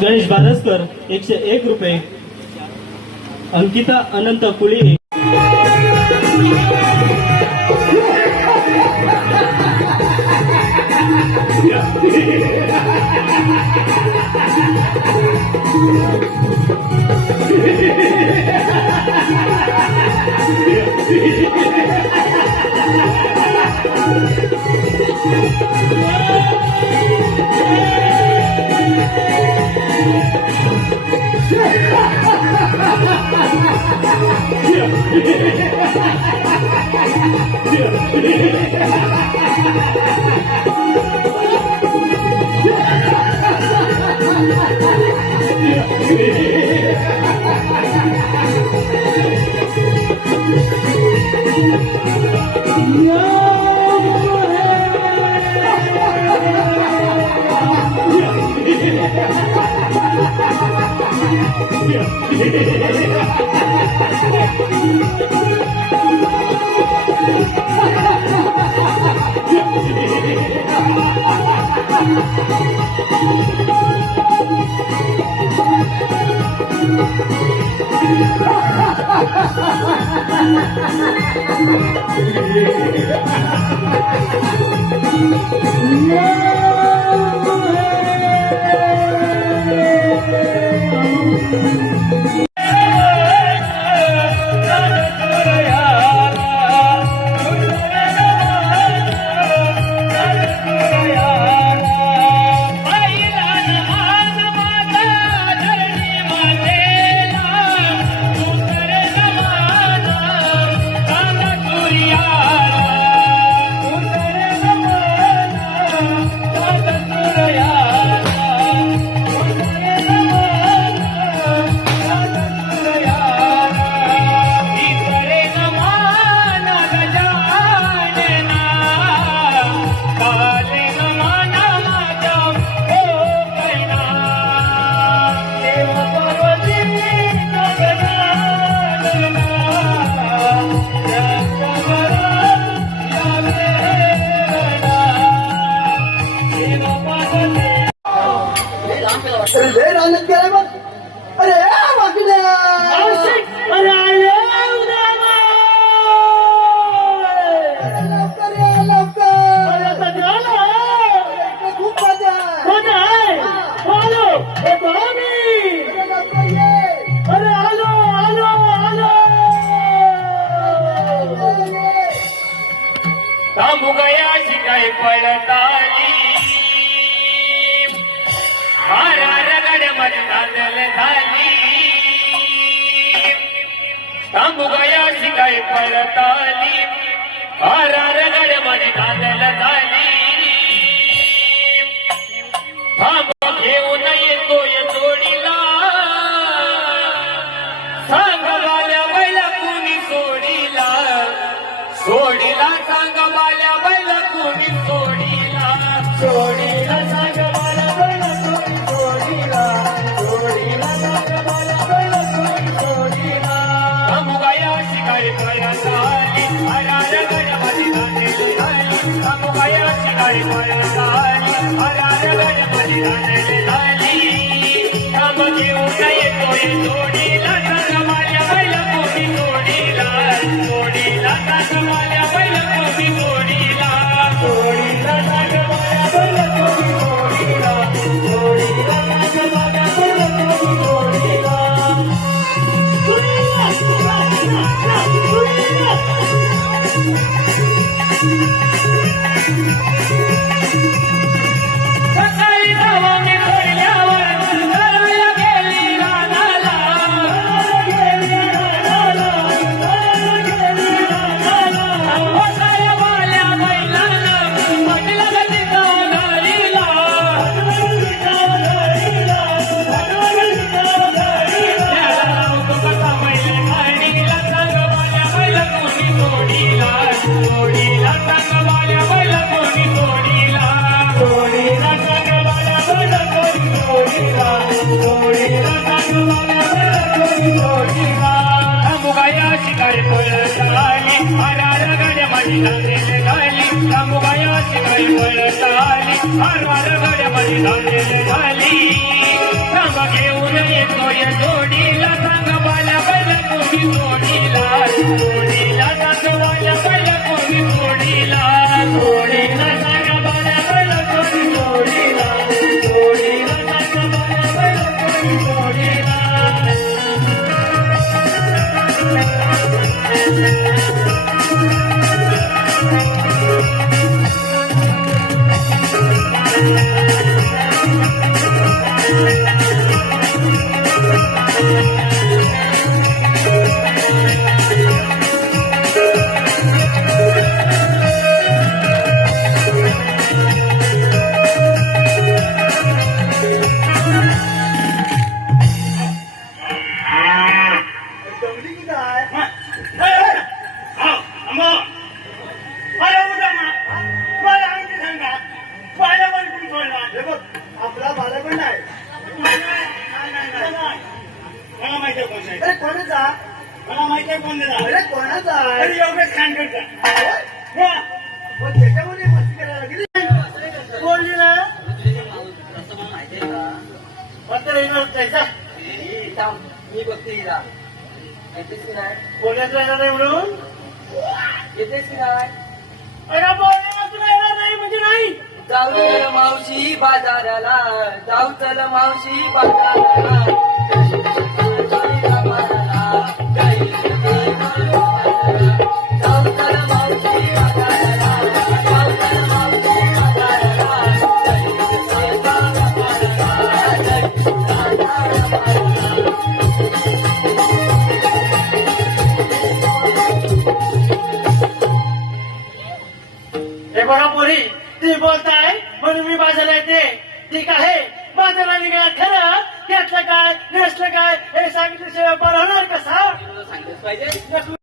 गणेश बारसकर 101 रुपये. अंकिता अनंत कुळी हर गड्यामध्ये झाली घेऊन येतोय जोडीला सांग बाल्या बैल कोणी जोडीला जोडीला सांग बाल्या बैल कोणी जोडीला जोडीला सांग बाल्या बैल कोणी जोडीला जोडीला सांग बाल्या बैल कोणी जोडीला जमली की काय हे बघ आपला बाला पण नाही अरे कोणाचा अरे कोणाचा मग त्याच्यामध्ये मस्ती करायला लागली बोलली ना मात्र येणार त्याचा मी बघते हिला येतेस की नाही बोलण्याचं येणार नाही म्हणून येतेस की नाही अरे बोलण्याचं येणार नाही म्हणजे नाही जाऊ चल मावशी बाजाराला जाऊ चल मावशी बाजाराला जाऊ चल मावशी बाजाराला जाऊ चल मावशी हे बघा पोरी ती बोलताय म्हणून मी बाजारला येते ठीक आहे बाजारला निघाला खरं त्यातलं काय नसलं काय हे सांगितल्याशिवाय बरं होणार कसा सांगितलंच पाहिजे